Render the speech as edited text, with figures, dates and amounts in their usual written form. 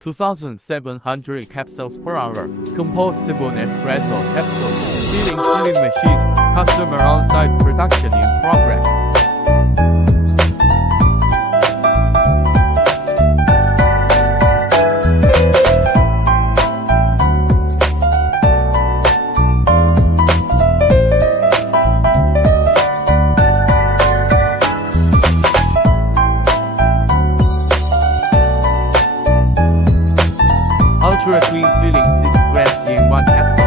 2,700 capsules per hour. Compostable Nespresso capsule. Sealing machine. Customer on-site production in progress. Ultra clean filling 6 grams in 1 capsule.